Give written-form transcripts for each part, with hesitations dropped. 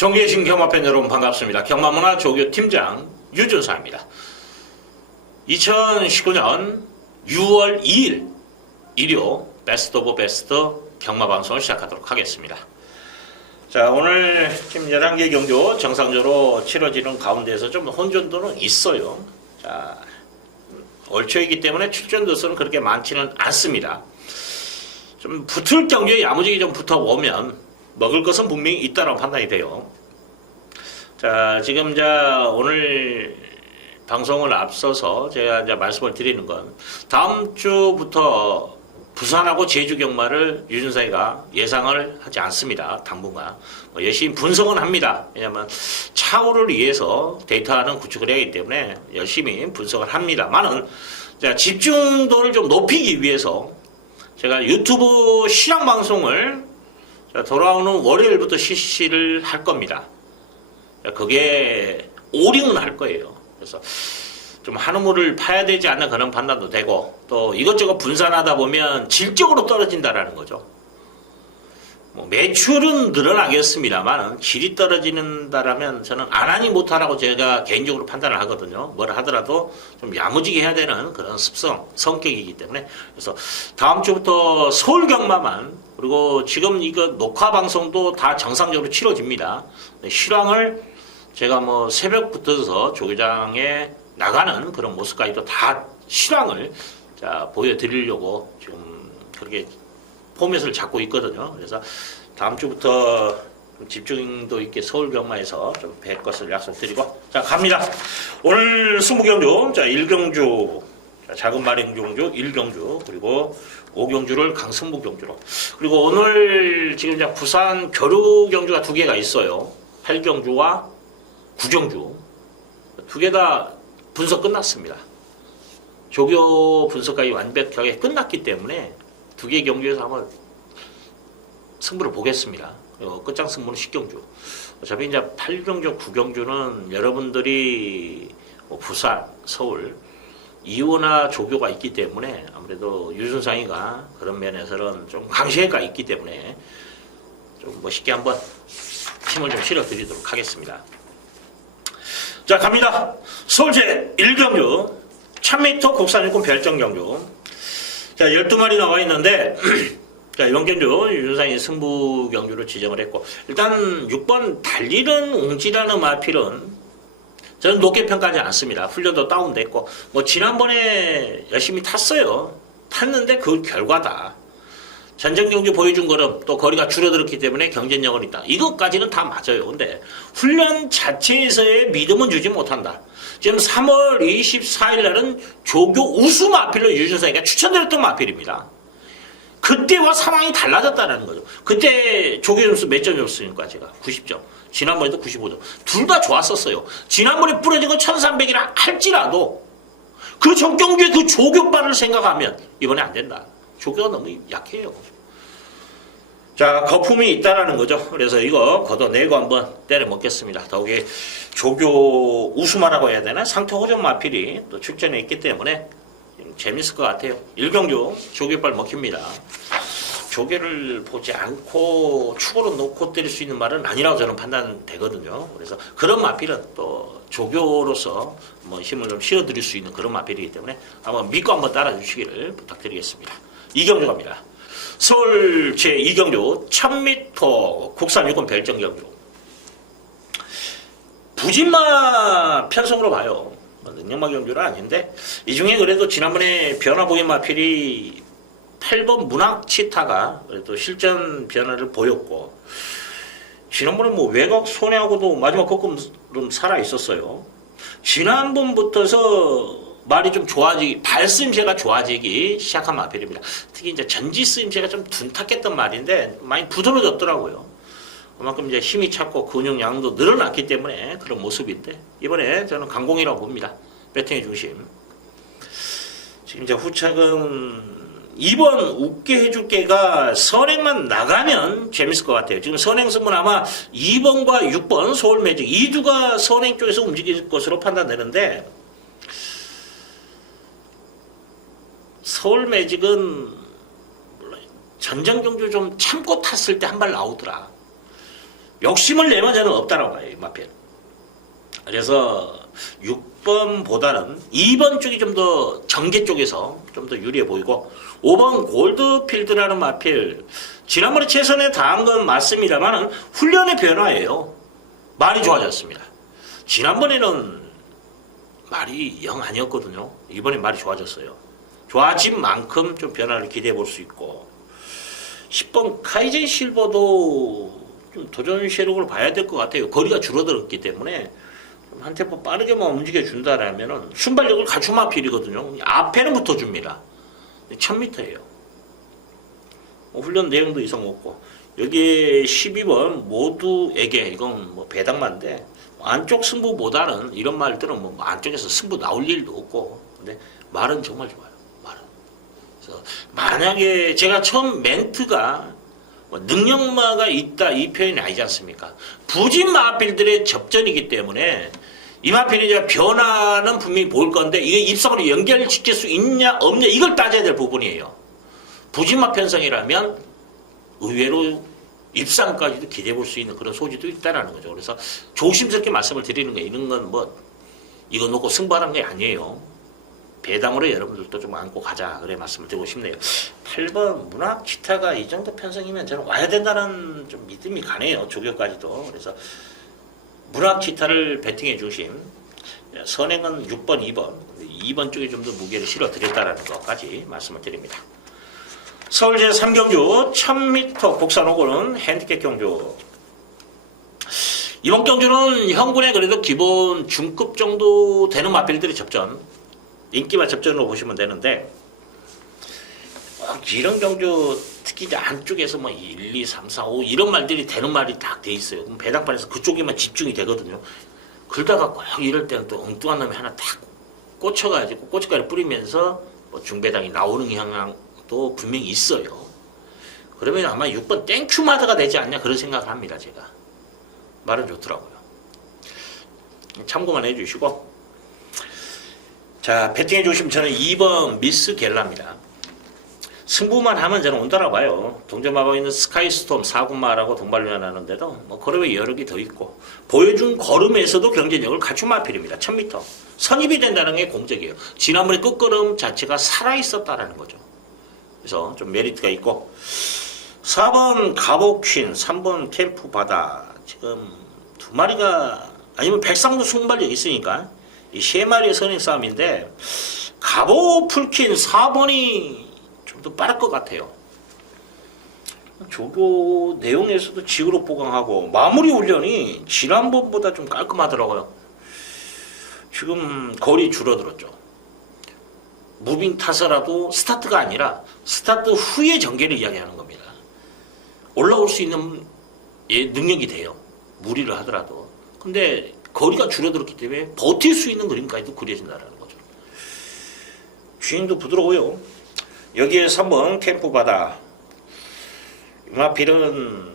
존귀하신 경마팬 여러분 반갑습니다. 경마문화 조교 팀장 유준사입니다. 2019년 6월 2일 일요 베스트 오브 베스트 경마방송을 시작하도록 하겠습니다. 자, 오늘 지금 11개 경주 정상적으로 치러지는 가운데서 좀 혼전도는 있어요. 자, 월초이기 때문에 출전도 수는 그렇게 많지는 않습니다. 좀 붙을 경주에 야무지게 좀 붙어보면 먹을 것은 분명히 있다고 판단이 돼요. 자, 지금 오늘 방송을 앞서서 제가 말씀을 드리는 건 다음 주부터 부산하고 제주 경마를 유준사이가 예상을 하지 않습니다. 당분간 열심히 분석은 합니다. 왜냐하면 차후를 위해서 데이터는 구축을 해야 하기 때문에 열심히 분석을 합니다만은 집중도를 좀 높이기 위해서 제가 유튜브 실황 방송을 돌아오는 월요일부터 실시를 할 겁니다. 그게 오링은 할 거예요. 그래서 좀 한우물을 파야 되지 않는 그런 판단도 되고, 또 이것저것 분산하다 보면 질적으로 떨어진다라는 거죠. 매출은 늘어나겠습니다만 질이 떨어진다라면 저는 안 하니 못하라고 제가 개인적으로 판단을 하거든요. 뭘 하더라도 좀 야무지게 해야 되는 그런 성격이기 때문에. 그래서 다음 주부터 서울 경마만, 그리고 지금 이거 녹화 방송도 다 정상적으로 치러집니다. 실황을 제가 새벽부터서 조교장에 나가는 그런 모습까지도 다 실황을 보여드리려고 지금 그렇게 포맷을 잡고 있거든요. 그래서 다음 주부터 집중도 있게 서울 경마에서 좀 뵐 것을 약속드리고, 자, 갑니다. 오늘 20경주, 1경주, 작은 마령 경주, 1경주, 그리고 5경주를 강승부 경주로. 그리고 오늘 지금 부산 겨루 경주가 2개가 있어요. 8경주와 9경주. 2개 다 분석 끝났습니다. 조교 분석까지 완벽하게 끝났기 때문에 2개 경주에서 한번 승부를 보겠습니다. 끝장 승부는 10경주. 어차피 8경주, 9경주는 여러분들이 부산, 서울, 이호나 조교가 있기 때문에 아무래도 유순상이가 그런 면에서는 좀 강시회가 있기 때문에 좀 멋있게 한번 힘을 좀 실어드리도록 하겠습니다. 자, 갑니다. 서울제 1경주 1000m 국산육군 별정경주. 자, 12마리 나와 있는데 자, 이번 경주 유준상이 승부 경주로 지정을 했고, 일단 6번 달리는 웅지라는 마필은 저는 높게 평가하지 않습니다. 훈련도 다운됐고, 지난번에 열심히 탔어요. 탔는데 그 결과다. 전전 경주 보여준 거는 또 거리가 줄어들었기 때문에 경쟁력은 있다. 이것까지는 다 맞아요. 근데 훈련 자체에서의 믿음은 주지 못한다. 지금 3월 24일 날은 조교 우수 마필로 유준상이가 추천드렸던 마필입니다. 그때와 상황이 달라졌다는 거죠. 그때 조교 점수 몇 점이었습니까? 제가 90점. 지난번에도 95점. 둘 다 좋았었어요. 지난번에 부러진 건 1300이라 할지라도 그 적경주의 그 조교빨을 생각하면 이번에 안 된다. 조교가 너무 약해요. 자, 거품이 있다라는 거죠. 그래서 이거 걷어내고 한번 때려 먹겠습니다. 더욱이 조교 우수마라고 해야 되나? 상태 호전 마필이 또 출전해 있기 때문에 재밌을 것 같아요. 1경주 조교빨 먹힙니다. 조개를 보지 않고 축으로 놓고 때릴 수 있는 말은 아니라고 저는 판단되거든요. 그래서 그런 마필은 또 조교로서 힘을 좀 실어드릴 수 있는 그런 마필이기 때문에 한번 믿고 한번 따라주시기를 부탁드리겠습니다. 2경주 갑니다. 서울 제2경주 1000m 국산육군 별정경주. 부진마 편성으로 봐요. 능력마 경주는 아닌데, 이 중에 그래도 지난번에 변화보인 마필이 8번 문학치타가 그래도 실전 변화를 보였고, 지난번에 외곽 손해하고도 마지막 거금 좀 살아있었어요. 지난번부터서 말이 좀 발쓰임새가 좋아지기 시작한 마필입니다. 특히 전지 쓰임새가 좀 둔탁했던 말인데 많이 부드러워졌더라고요. 그만큼 힘이 찼고 근육량도 늘어났기 때문에 그런 모습인데, 이번에 저는 강공이라고 봅니다. 배팅의 중심. 지금 후착은 2번 웃게 해줄게가 선행만 나가면 재밌을 것 같아요. 지금 선행 승부는 아마 2번과 6번 서울 매직 이 두가 선행 쪽에서 움직일 것으로 판단되는데, 서울 매직은 전전 경주 좀 참고 탔을 때 한 발 나오더라. 욕심을 내면 저는 없다라고 봐요. 이 마필. 그래서 6번보다는 2번 쪽이 좀 더 전개 쪽에서 좀 더 유리해 보이고 5번 골드필드라는 마필 지난번에 최선에 다한 건 맞습니다만 훈련의 변화예요. 많이 좋아졌습니다. 지난번에는 말이 영 아니었거든요. 이번에 말이 좋아졌어요. 좋아진 만큼 좀 변화를 기대해 볼 수 있고 10번 카이젠 실버도 좀 도전 세력으로 봐야 될 것 같아요. 거리가 줄어들었기 때문에 한 템포 빠르게만 움직여 준다라면은 순발력을 갖춘 마필이거든요. 앞에는 붙어줍니다. 1000m예요. 훈련 내용도 이상 없고 여기에 12번 모두에게 이건 뭐 배당만데 안쪽 승부보다는 이런 말들은 뭐 안쪽에서 승부 나올 일도 없고 근데 말은 정말 좋아요. 말은. 그래서 만약에 제가 처음 멘트가 뭐 능력마가 있다 이 표현이 아니지 않습니까? 부진 마필들의 접전이기 때문에 이 마필이 이제 변화는 분명히 보일 건데 이게 입상으로 연결시킬 수 있냐 없냐 이걸 따져야 될 부분이에요. 부진마 편성이라면 의외로 입상까지도 기대해 볼 수 있는 그런 소지도 있다는 거죠. 그래서 조심스럽게 말씀을 드리는 거예요. 이런 건 뭐 이거 놓고 승부하는 게 아니에요. 배당으로 여러분들도 좀 안고 가자. 그래 말씀을 드리고 싶네요. 8번 문학 기타가 이 정도 편성이면 저는 와야 된다는 좀 믿음이 가네요. 조교까지도. 그래서 문학 기타를 배팅해 주신 선행은 6번, 2번 쪽에 좀 더 무게를 실어 드렸다는 것까지 말씀을 드립니다. 서울 제3경주 1000m 국산 호구는 핸디캡 경주. 이번 경주는 형군에 그래도 기본 중급 정도 되는 마필들이 접전, 인기마 접전으로 보시면 되는데 이런 경주 특히 이제 안쪽에서 뭐 1, 2, 3, 4, 5 이런 말들이 되는 말이 딱 돼 있어요. 그럼 배당판에서 그쪽에만 집중이 되거든요. 그러다가 꼭 이럴 때는 또 엉뚱한 놈이 하나 딱 꽂혀가지고 고춧가루 뿌리면서 뭐 중배당이 나오는 경향도 분명히 있어요. 그러면 아마 6번 땡큐마다가 되지 않냐 그런 생각을 합니다. 제가 말은 좋더라고요. 참고만 해주시고 자 배팅해 주시면 저는 2번 미스 겔라입니다. 승부만 하면 저는 온다라 봐요. 동전마법에 있는 스카이스톰 4군마라고 동반련 하는데도 뭐 걸음에 여러 개 더 있고 보여준 걸음에서도 경쟁력을 갖춘 마필입니다. 1000m 선입이 된다는 게 공적이에요. 지난번에 끝걸음 자체가 살아있었다라는 거죠. 그래서 좀 메리트가 있고 4번 가보퀸 3번 캠프 바다 지금 두 마리가 아니면 백상도 순발력 있으니까 이 세 마리의 선행 싸움인데 가보 풀킨 4번이 좀 더 빠를 것 같아요. 조교 내용에서도 지그룹 보강하고 마무리 훈련이 지난번보다 좀 깔끔하더라고요. 지금 거리 줄어들었죠. 무빙 타서라도 스타트가 아니라 스타트 후의 전개를 이야기하는 겁니다. 올라올 수 있는 능력이 돼요. 무리를 하더라도. 근데 거리가 줄어들었기 때문에 버틸 수 있는 그림까지도 그려진다는 거죠. 주행도 부드러워요. 여기에 3번 캠프 바다. 마필은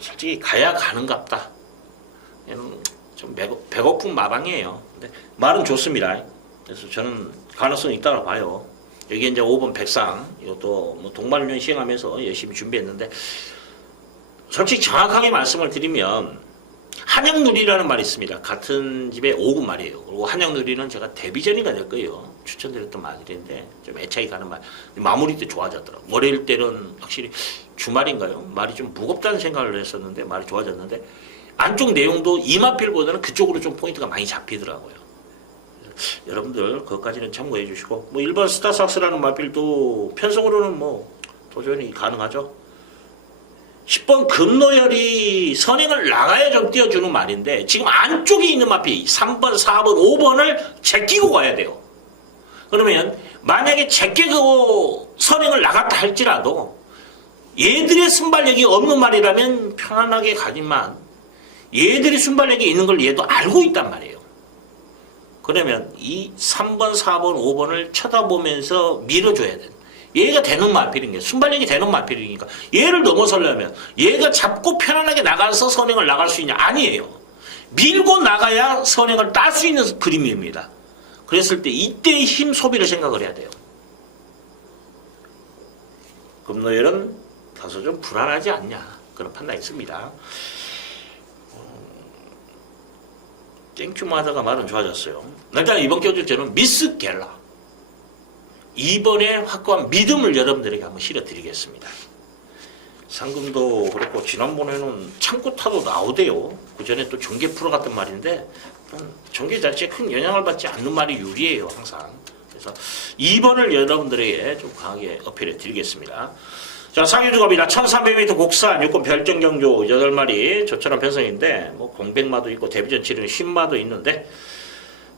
솔직히 가야 가는갑다. 얘는 좀 배고픈 마방이에요. 근데 말은 좋습니다. 그래서 저는 가능성이 있다고 봐요. 여기 이제 5번 백상 이것도 뭐 동반훈련 시행하면서 열심히 준비했는데 솔직히 정확하게 말씀을 드리면 한양누리라는 말이 있습니다. 같은 집에 5군 말이에요. 그리고 한양누리는 제가 데뷔전이가 될 거예요. 추천드렸던 말인데 좀 애착이 가는 말. 마무리 때 좋아졌더라고요. 월요일 때는 확실히 주말인가요? 말이 좀 무겁다는 생각을 했었는데 말이 좋아졌는데 안쪽 내용도 이 마필보다는 그쪽으로 좀 포인트가 많이 잡히더라고요. 여러분들 그것까지는 참고해 주시고 뭐 1번 스타삭스라는 마필도 편성으로는 뭐 도전이 가능하죠. 10번 금노열이 선행을 나가야 좀 띄워주는 말인데 지금 안쪽에 있는 마필 3번, 4번, 5번을 제끼고 가야 돼요. 그러면 만약에 제끼고 선행을 나갔다 할지라도 얘들의 순발력이 없는 말이라면 편안하게 가지만 얘들이 순발력이 있는 걸 얘도 알고 있단 말이에요. 그러면 이 3번, 4번, 5번을 쳐다보면서 밀어줘야 돼. 얘가 되는 마필인 게 순발력이 되는 마필이니까 얘를 넘어서려면 얘가 잡고 편안하게 나가서 선행을 나갈 수 있냐? 아니에요. 밀고 나가야 선행을 딸 수 있는 그림입니다. 그랬을 때 이때의 힘 소비를 생각을 해야 돼요. 금노열은 다소 좀 불안하지 않냐 그런 판단이 있습니다. 땡큐만 하다가 말은 좋아졌어요. 일단 이번 경주 저는 미스 갤라 2번에 확고한 믿음을 여러분들에게 한번 실어드리겠습니다. 상금도 그렇고 지난번에는 창고 타도 나오대요. 그 전에 또 전개 프로 같은 말인데 전개 자체에 큰 영향을 받지 않는 말이 유리해요 항상. 그래서 2번을 여러분들에게 좀 강하게 어필해 드리겠습니다. 자, 상위주 갑니다. 1300m 곡산 육군 별정경주 8마리 저처럼 편성인데 뭐 공백마도 있고 데뷔전 치르는 신마도 있는데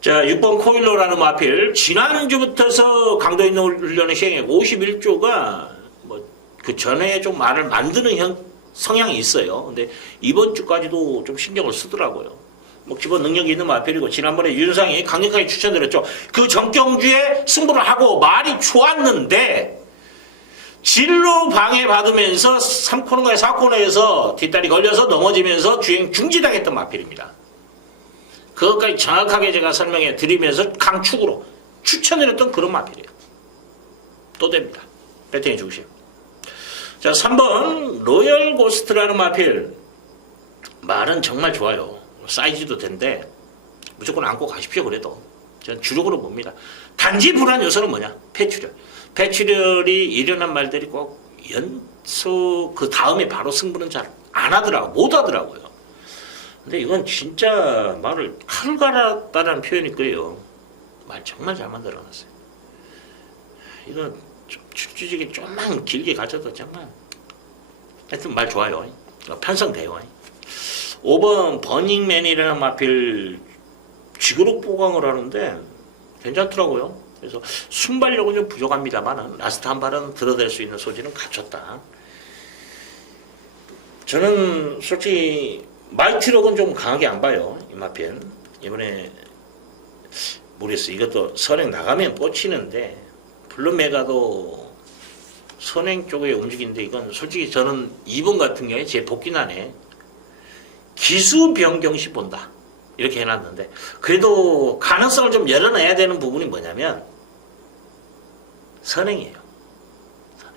자 6번 코일러라는 마필 지난주부터서 강도 있는 훈련을 시행해 51조가 뭐 그 전에 좀 말을 만드는 성향이 있어요. 근데 이번 주까지도 좀 신경을 쓰더라고요. 뭐 기본 능력이 있는 마필이고 지난번에 윤상이 강력하게 추천드렸죠. 그 전경주에 승부를 하고 말이 좋았는데 진로 방해받으면서 3코너에 4코너에서 뒷다리 걸려서 넘어지면서 주행 중지당했던 마필입니다. 그것까지 정확하게 제가 설명해 드리면서 강축으로 추천드렸던 그런 마필이에요. 또 됩니다. 배팅해 주시오. 자, 3번 로열 고스트라는 마필. 말은 정말 좋아요. 사이즈도 된데 무조건 안고 가십시오. 그래도 저는 주력으로 봅니다. 단지 불안 요소는 뭐냐? 폐출혈. 폐출혈이 일어난 말들이 꼭 연속 그 다음에 바로 승부는 잘 안 하더라고. 못 하더라고요. 근데 이건 진짜 말을 칼 갈았다는 표현일 거예요. 말 정말 잘 만들어놨어요. 이건 좀 출주직이 좀만 길게 가져도 정말 하여튼 말 좋아요. 편성돼요. 5번 버닝맨이라는 마필 지그록 보강을 하는데 괜찮더라고요. 그래서 순발력은 좀 부족합니다만 라스트 한 발은 들어댈 수 있는 소질은 갖췄다. 저는 솔직히 마이트록은 좀 강하게 안 봐요. 이 마필 이번에 모르겠어요. 이것도 선행 나가면 꽂히는데 블루메가도 선행 쪽에 움직이는데 이건 솔직히 저는 2번 같은 경우에 제 복귀난에 기수 변경시 본다 이렇게 해놨는데 그래도 가능성을 좀 열어놔야 되는 부분이 뭐냐면 선행이에요. 선행.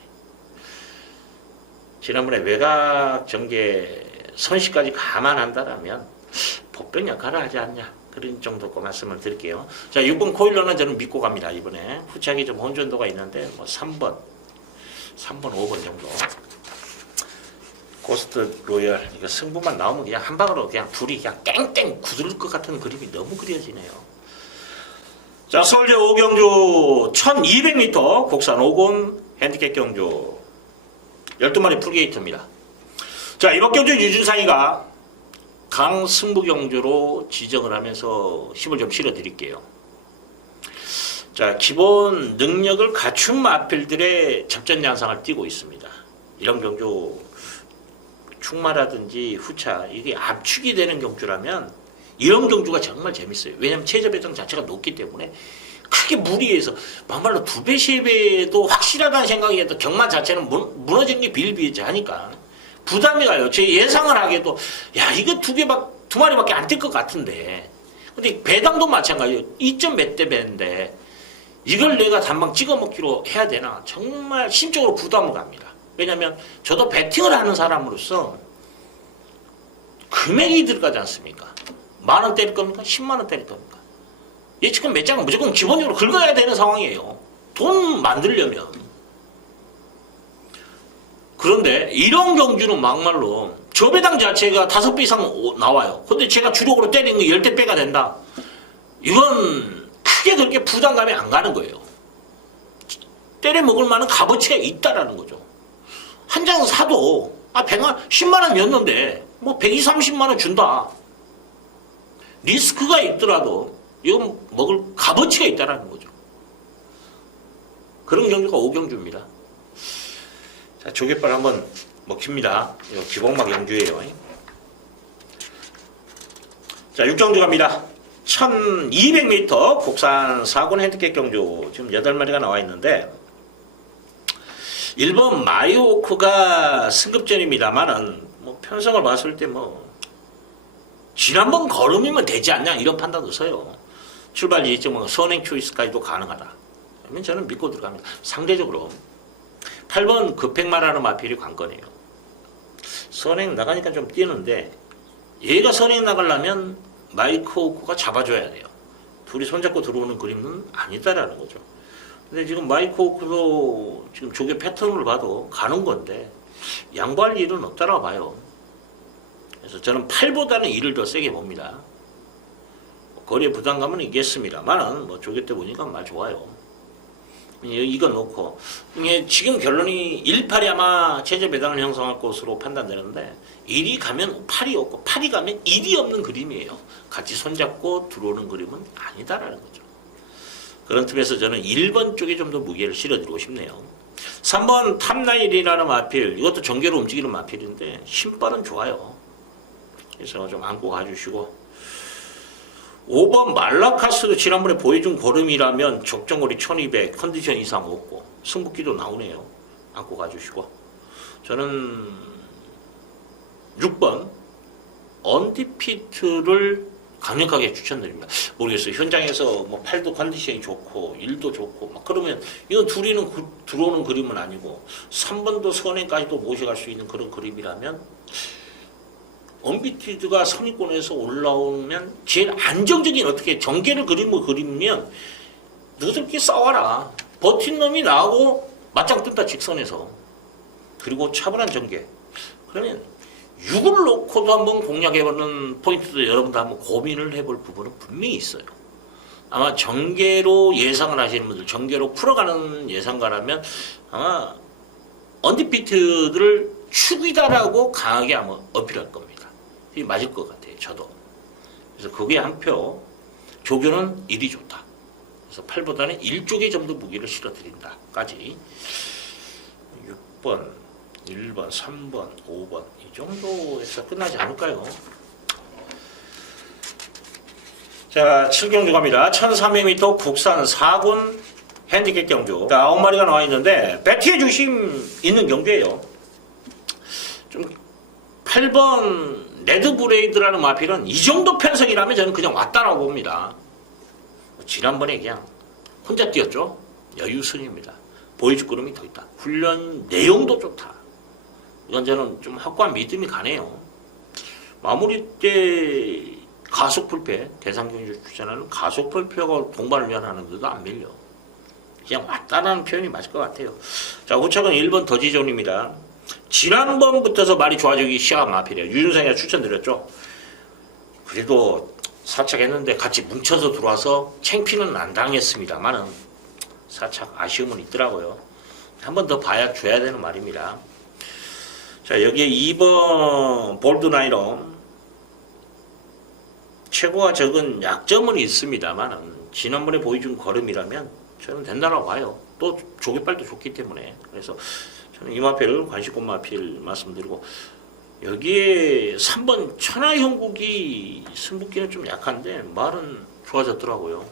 지난번에 외곽 전개 선시까지 감안한다라면 복병 역할을 하지 않냐 그런 정도 말씀을 드릴게요. 자 6번 코일러는 저는 믿고 갑니다. 이번에 후착이 좀 혼전도가 있는데 뭐 3번 5번 정도 고스트 로열 이거 승부만 나오면 그냥 한 방으로 그냥 둘이 그냥 땡땡 굳을 것 같은 그림이 너무 그려지네요. 자 서울제 5경주 1200m 곡산 5군 핸디캡 경주 12마리 풀게이트입니다. 자 이번 경주 유준상이가 강승부 경주로 지정을 하면서 힘을 좀 실어 드릴게요. 자 기본 능력을 갖춘 마필들의 접전 양상을 띠고 있습니다. 이런 경주 충마라든지 후차 이게 압축이 되는 경주라면 이런 경주가 정말 재밌어요. 왜냐하면 최저 배당 자체가 높기 때문에 크게 무리해서 막말로 2배, 3배도 확실하다는 생각이 해도 경마 자체는 무너지는 게 비일비재하니까 부담이 가요. 제 예상을 하기에도 야 이거 두 마리밖에 안 뛸 것 같은데 근데 배당도 마찬가지예요. 2점 몇 대 배인데 이걸 내가 단방 찍어 먹기로 해야 되나 정말 심적으로 부담을 갑니다. 왜냐하면 저도 배팅을 하는 사람으로서 금액이 들어가지 않습니까? 10,000원 때릴 겁니까? 100,000원 때릴 겁니까? 예측금 몇 장은 무조건 기본적으로 긁어야 되는 상황이에요. 돈 만들려면. 그런데 이런 경주는 막말로 저배당 자체가 5배 이상 나와요. 근데 제가 주력으로 때리는 게 10대 배가 된다. 이건 크게 그렇게 부담감이 안 가는 거예요. 때려 먹을 만한 값어치가 있다라는 거죠. 한 장 사도 10만 원이었는데 뭐 120, 30만 원 준다. 리스크가 있더라도 이건 먹을 값어치가 있다라는 거죠. 그런 경주가 5경주입니다. 자, 조개발 한번 먹힙니다. 이거 기복막 경주예요. 자, 6경주 갑니다. 1200m 국산 4군 핸디캡 경주 지금 8마리가 나와 있는데 1번 마이오크가 승급전입니다만은 뭐 편성을 봤을 때 뭐 지난번 걸음이면 되지 않냐 이런 판단도 서요. 출발 지점은 선행 초이스까지도 가능하다. 그러면 저는 믿고 들어갑니다. 상대적으로 8번 급행마라는 마필이 관건이에요. 선행 나가니까 좀 뛰는데 얘가 선행 나가려면 마이크 호크가 잡아줘야 돼요. 둘이 손잡고 들어오는 그림은 아니다라는 거죠. 근데 지금 마이크 호크도 지금 조개 패턴을 봐도 가는 건데 양보할 일은 없다라고 봐요. 그래서 저는 8보다는 2를 더 세게 봅니다. 거리의 부담감은 있겠습니다만 뭐 조개 때 보니까 말 좋아요. 이거 놓고 이게 지금 결론이 1팔이 아마 최저 배당을 형성할 것으로 판단되는데 1이 가면 8이 없고 8이 가면 1이 없는 그림이에요. 같이 손잡고 들어오는 그림은 아니다라는 거죠. 그런 틈에서 저는 1번 쪽에 좀 더 무게를 실어드리고 싶네요. 3번 탑나일이라는 마필, 이것도 전개로 움직이는 마필인데 신발은 좋아요. 그래서 좀 안고 가주시고 5번 말라카스도 지난번에 보여준 걸음이라면 적정거리 1200 컨디션 이상 없고 승부기도 나오네요. 안고 가주시고 저는 6번 언디피트를 강력하게 추천드립니다. 모르겠어요. 현장에서 뭐 팔도 컨디션이 좋고 일도 좋고 막 그러면 이건 둘이는 들어오는 그림은 아니고 3번도 선행까지도 모셔갈 수 있는 그런 그림이라면 언비티드가 선위권에서 올라오면 제일 안정적인 어떻게 전개를 그리면 누구들끼리 싸워라. 버틴 놈이 나오고 맞짱 뜬다 직선에서. 그리고 차분한 전개. 그러면 6을 놓고도 한번 공략해보는 포인트도 여러분도 한번 고민을 해볼 부분은 분명히 있어요. 아마 전개로 예상을 하시는 분들, 전개로 풀어가는 예상가라면 아마 언디피트들을 축이다라고 강하게 아마 어필할 겁니다. 이게 맞을 것 같아요. 저도. 그래서 거기에 한 표, 조교는 1이 좋다. 그래서 8보다는 1쪽에 좀 더 무게를 실어드린다. 까지. 6번, 1번, 3번, 5번. 이 정도에서 끝나지 않을까요? 자, 7경주 갑니다. 1300m 국산 4군 핸디캡 경주. 9마리가 나와 있는데, 배트의 중심 있는 경주예요. 좀 8번 레드브레이드라는 마필은 이 정도 편성이라면 저는 그냥 왔다라고 봅니다. 지난번에 그냥 혼자 뛰었죠. 여유승입니다. 보여줄 그림이 더 있다. 훈련 내용도 좋다. 이건 저는 좀 확고한 믿음이 가네요. 마무리 때 가속 풀패, 대상경주 추천하는 가속 풀패가 동반을 위한하는데도 안 밀려. 그냥 왔다라는 표현이 맞을 것 같아요. 자, 우측은 1번 더지존입니다. 지난번부터서 말이 좋아지기 시작한 마필이에요. 유준상이가 추천드렸죠. 그래도 사착했는데 같이 뭉쳐서 들어와서 챙피는 안 당했습니다만은 사착 아쉬움은 있더라고요. 한 번 더 봐야 줘야 되는 말입니다. 자, 여기에 2번 볼드나이로 최고와 적은 약점은 있습니다만은 지난번에 보여준 걸음이라면 저는 된다라고 봐요. 또 조개빨도 좋기 때문에. 그래서 저는 이 마필, 관시권 마필 말씀드리고, 여기에 3번 천하형국이 승부기는 좀 약한데 말은 좋아졌더라고요.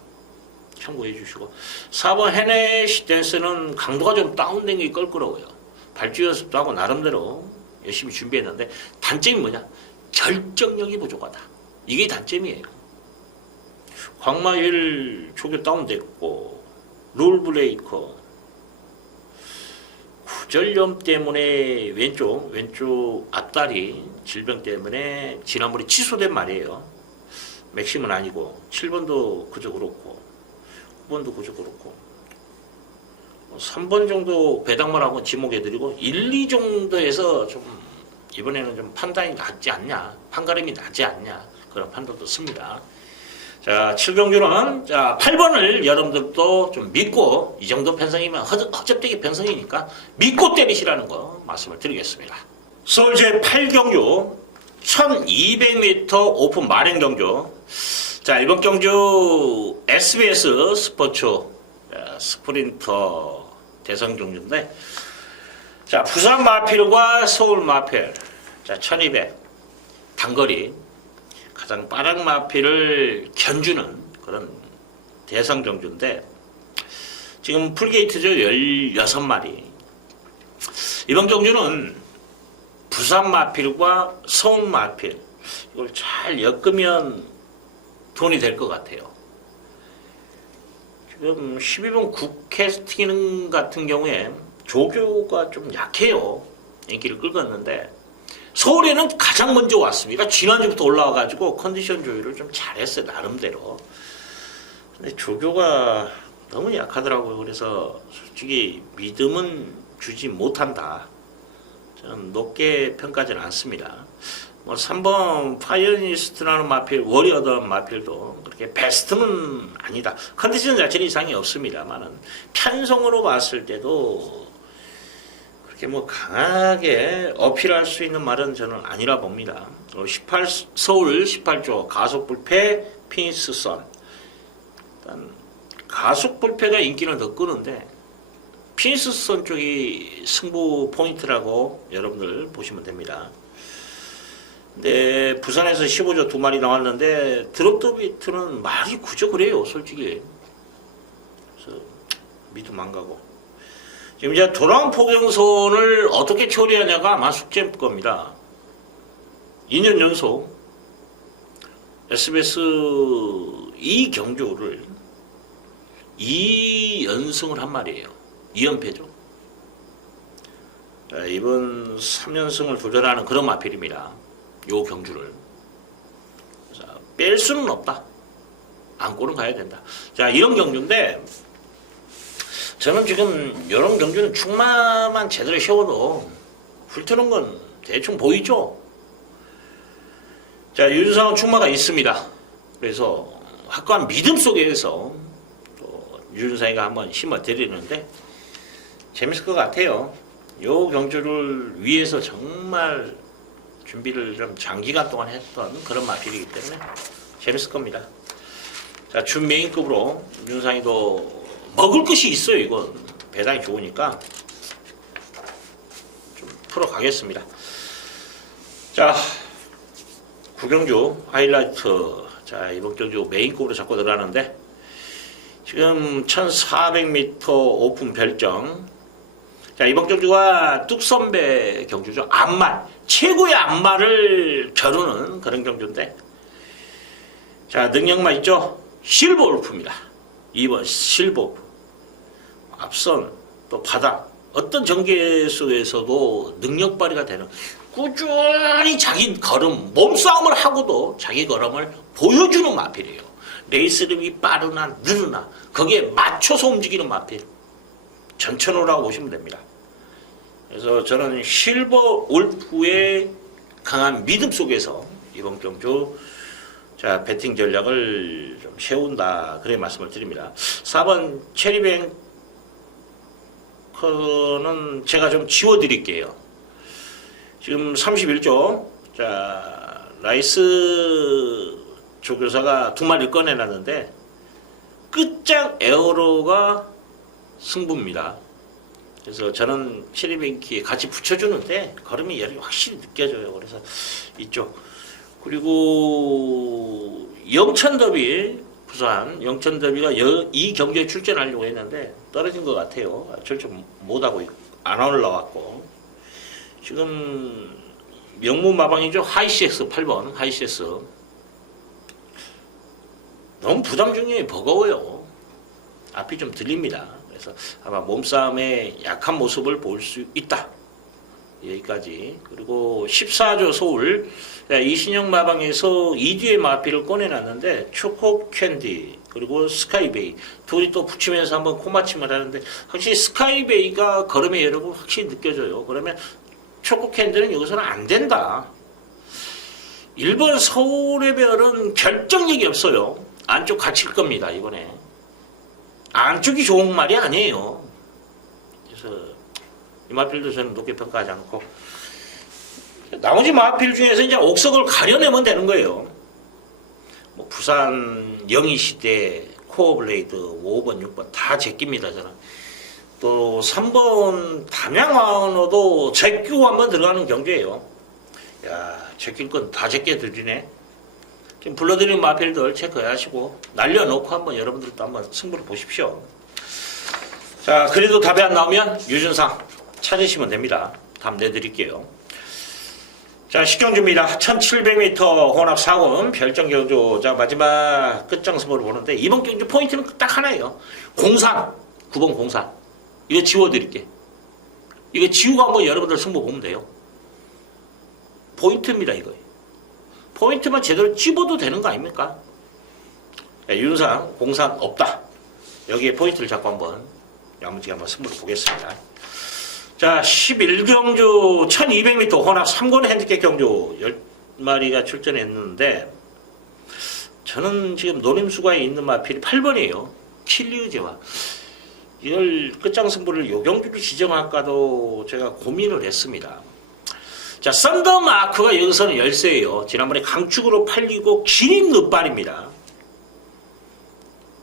참고해 주시고, 4번 헤네시 댄스는 강도가 좀 다운된 게 껄끄러워요. 발주 연습도 하고 나름대로 열심히 준비했는데 단점이 뭐냐? 결정력이 부족하다. 이게 단점이에요. 광마일 조교 다운됐고 롤브레이커 구절염 때문에 왼쪽 앞다리 질병 때문에 지난번에 취소된 말이에요. 맥심은 아니고 7번도 그저 그렇고 9번도 그저 그렇고 3번 정도 배당만 하고 지목해드리고 1, 2 정도에서 좀 이번에는 좀 판단이 낫지 않냐, 판가름이 낫지 않냐 그런 판단도 씁니다. 자, 7경주는 자 8번을 여러분들도 좀 믿고 이 정도 편성이면 허접되게 편성이니까 믿고 때리시라는 거 말씀을 드리겠습니다. 서울제 8경주 1200m 오픈 마련 경주. 자, 이번 경주 SBS 스포츠 스프린터 대선 경주인데, 자, 부산 마필과 서울 마필, 자, 1200 단거리 가장 빠른 마필을 견주는 그런 대선 경주인데, 지금 풀게이트죠. 16마리. 이번 경주는 부산 마필과 서울 마필, 이걸 잘 엮으면 돈이 될 것 같아요. 지금 12번 국캐스팅 같은 경우에 조교가 좀 약해요. 인기를 끌었는데 서울에는 가장 먼저 왔습니다. 지난주부터 올라와가지고 컨디션 조율을 좀 잘했어요. 나름대로. 근데 조교가 너무 약하더라고요. 그래서 솔직히 믿음은 주지 못한다. 저는 높게 평가하지는 않습니다. 뭐 3번 파이어니스트라는 마필, 워리어던 마필도 그렇게 베스트는 아니다. 컨디션 자체는 이상이 없습니다만은 편성으로 봤을 때도 그렇게 뭐 강하게 어필할 수 있는 말은 저는 아니라 봅니다. 서울 18조 가속불패 피니스선. 일단 가속불패가 인기는 더 끄는데 피니스선 쪽이 승부 포인트라고 여러분들 보시면 됩니다. 근데 부산에서 15조 2마리 나왔는데 드롭더비트는 말이 그저 그래요. 솔직히. 그래서 믿음 안 가고. 지금 이제 도랑 포경선을 어떻게 처리하냐가 아마 숙제일 겁니다. 2년 연속 SBS 이 경주를 2연승을 한 말이에요. 2연패죠. 이번 3연승을 도전하는 그런 마필입니다. 요 경주를. 자, 뺄 수는 없다. 안고는 가야 된다. 자, 이런 경주인데 저는 지금 이런 경주는 충마만 제대로 세워도 훑트는 건 대충 보이죠? 자, 유준상 충마가 있습니다. 그래서 확고한 믿음 속에서 또 유준상이가 한번 힘을 드리는데 재밌을 것 같아요. 요 경주를 위해서 정말 준비를 좀 장기간 동안 했던 그런 마필이기 때문에 재밌을 겁니다. 자, 준 메인급으로 유준상이도 먹을 것이 있어요. 이건 배당이 좋으니까 좀 풀어가겠습니다. 자, 구경주 하이라이트. 자, 이번 경주 메인급으로 잡고 들어가는데 지금 1400m 오픈 별정. 자, 이번 경주가 뚝선배 경주죠. 안말, 최고의 안말을 겨루는 그런 경주인데 자, 능력만 있죠. 실버 울프입니다. 2번 실버 울프. 앞선 또 바닥 어떤 전개 속에서도 능력 발휘가 되는 꾸준히 자기 걸음 몸싸움을 하고도 자기 걸음을 보여주는 마필이에요. 레이스름이 빠르나 느르나 거기에 맞춰서 움직이는 마필. 전천후라고 보시면 됩니다. 그래서 저는 실버 울프의 강한 믿음 속에서 이번 경주 자, 배팅 전략을 좀 세운다. 그런 말씀을 드립니다. 4번 체리뱅크는 제가 좀 지워드릴게요. 지금 31조. 자, 라이스 조교사가 2마리 꺼내놨는데 끝장 에어로가 승부입니다. 그래서 저는 체리뱅키에 같이 붙여주는데 걸음이 열이 확실히 느껴져요. 그래서 이쪽. 그리고 영천더비, 부산 영천더비가 이 경기에 출전하려고 했는데 떨어진 것 같아요. 출전 못하고 안 올라왔고 지금 명문마방이죠. 하이시엑스 8번 하이시엑스 너무 부담 중에 버거워요. 앞이 좀 들립니다. 그래서 아마 몸싸움의 약한 모습을 볼 수 있다. 여기까지. 그리고 14조 서울 이신영 마방에서 2뒤의 마필을 꺼내놨는데 초코 캔디 그리고 스카이베이 둘이 또 붙이면서 한번 코맞춤을 하는데 확실히 스카이베이가 걸음의 여력을 확실히 느껴져요. 그러면 초코 캔디는 여기서는 안 된다. 1번 서울의 별은 결정력이 없어요. 안쪽 갇힐 겁니다. 이번에 안쪽이 좋은 말이 아니에요. 그래서 이 마필도 저는 높게 평가하지 않고 나머지 마필 중에서 이제 옥석을 가려내면 되는 거예요. 뭐 부산 영희시대 코어블레이드 5번 6번 다 제낍니다. 저는 또 3번 담양왕어도 제끼고 한번 들어가는 경주예요. 야, 제낄 건 다 제껴 드리네. 지금 불러드린 마필들 체크하시고 날려놓고 한번 여러분들도 한번 승부를 보십시오. 자, 그래도 답이 안 나오면 유준상 찾으시면 됩니다. 답 내드릴게요. 자, 식경주입니다. 1700m 혼합 4군 별정 경주. 자, 마지막 끝장 승부를 보는데 이번 경주 포인트는 딱 하나예요. 공산 9번 공산 이거 지워드릴게. 이거 지우고 한번 여러분들 승부 보면 돼요. 포인트입니다, 이거. 포인트만 제대로 찝어도 되는 거 아닙니까? 윤상, 공산 없다. 여기에 포인트를 잡고 한번 야무지게 한번 승부를 보겠습니다. 자, 11경주 1200m 혼합 3권 핸디캡 경주 10마리가 출전했는데 저는 지금 노림수가에 있는 마필이 8번이에요. 킬리우제와. 이걸 끝장 승부를 요 경주로 지정할까도 제가 고민을 했습니다. 자, 썬더마크가 여기서는 열세예요. 지난번에 강축으로 팔리고 기린 늑발입니다.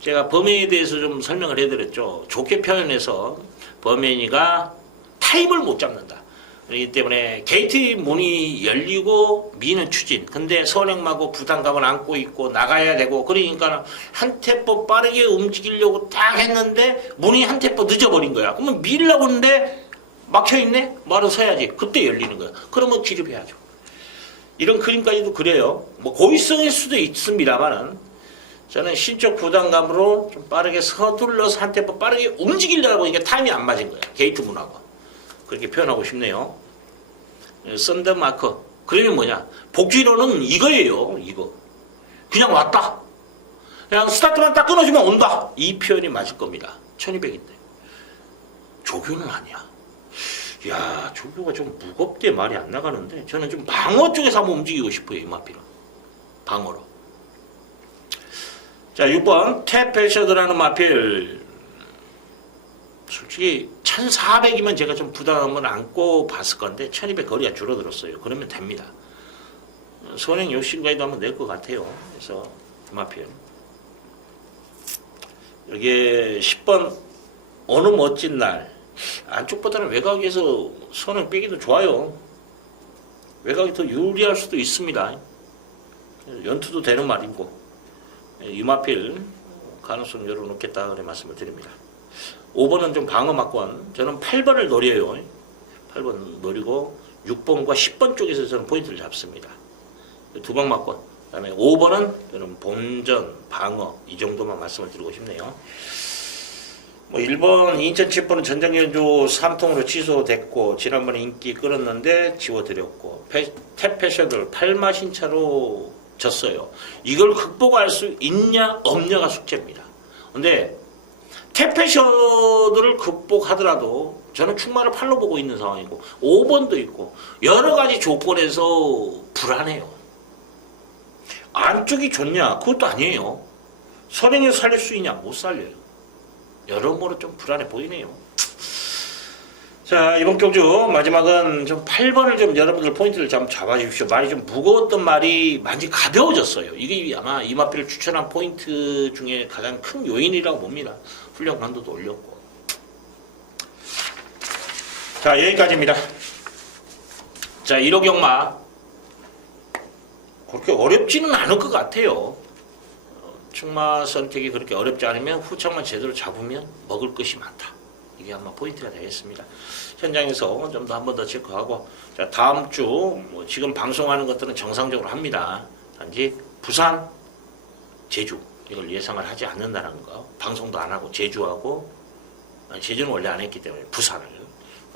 제가 범행에 대해서 좀 설명을 해드렸죠. 좋게 표현해서 범행이가 타임을 못 잡는다. 그렇기 때문에 게이트 문이 열리고 미는 추진. 근데 선행마고 부담감을 안고 있고 나가야 되고 그러니까 한 템포 빠르게 움직이려고 딱 했는데 문이 한 템포 늦어버린 거야. 그러면 밀려고 하는데 막혀있네? 말은 서야지. 그때 열리는 거야. 그러면 기립해야죠. 이런 그림까지도 그래요. 뭐 고의성일 수도 있습니다만은 저는 신적 부담감으로 좀 빠르게 서둘러서 한 템포 빠르게 움직이려고 이게 타임이 안 맞은 거야. 게이트 문하고. 그렇게 표현하고 싶네요. 썬더마크. 그러면 뭐냐? 복귀로는 이거예요. 이거. 그냥 왔다. 그냥 스타트만 딱 끊어주면 온다. 이 표현이 맞을 겁니다. 1200인데. 조교는 아니야. 야, 조교가 좀 무겁대 말이 안 나가는데 저는 좀 방어 쪽에서 한번 움직이고 싶어요. 이마피로. 방어로. 자, 6번 탭패셔드라는 마필. 솔직히 1400이면 제가 좀 부담을 안고 봤을 건데 1200 거리가 줄어들었어요. 그러면 됩니다. 선행 욕심가에도 한번 낼 것 같아요. 그래서 마필. 여기에 10번 어느 멋진 날. 안쪽보다는 외곽에서 선행 빼기도 좋아요. 외곽이 더 유리할 수도 있습니다. 연투도 되는 말이고 이마필 가능성 열어놓겠다 그래 말씀을 드립니다. 5번은 좀 방어막권. 저는 8번을 노려요. 8번 노리고 6번과 10번 쪽에서 저는 포인트를 잡습니다. 두 방막권. 그 다음에 5번은 저는 본전, 방어 이 정도만 말씀을 드리고 싶네요. 뭐 1번 인천 7번은 전장연주 3통으로 취소됐고 지난번에 인기 끌었는데 지워드렸고 탭패셔들 8마신차로 졌어요. 이걸 극복할 수 있냐 없냐가 숙제입니다. 근데 탭패셔들을 극복하더라도 저는 충마를 팔로 보고 있는 상황이고 5번도 있고 여러 가지 조건에서 불안해요. 안쪽이 좋냐? 그것도 아니에요. 선행에서 살릴 수 있냐? 못 살려요. 여러모로 좀 불안해 보이네요. 자, 이번 경주 마지막은 좀 8번을 좀 여러분들 포인트를 좀 잡아주십시오. 말이 좀 무거웠던 말이 많이 가벼워졌어요. 이게 아마 이마필을 추천한 포인트 중에 가장 큰 요인이라고 봅니다. 훈련 강도도 올렸고. 자, 여기까지입니다. 자, 1호 경마 그렇게 어렵지는 않을 것 같아요. 충마 선택이 그렇게 어렵지 않으면 후창만 제대로 잡으면 먹을 것이 많다. 이게 아마 포인트가 되겠습니다. 현장에서 좀 더 한 번 더 체크하고, 자, 다음 주 뭐 지금 방송하는 것들은 정상적으로 합니다. 단지 부산, 제주 이걸 예상을 하지 않는다는 거. 방송도 안 하고 제주하고, 제주는 원래 안 했기 때문에 부산을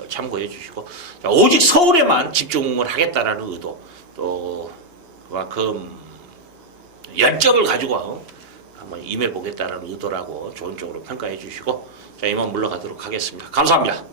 참고해 주시고, 자, 오직 서울에만 집중을 하겠다라는 의도, 또 그만큼 열정을 가지고 한번 임해보겠다는 의도라고 좋은 쪽으로 평가해 주시고, 자, 이만 물러가도록 하겠습니다. 감사합니다.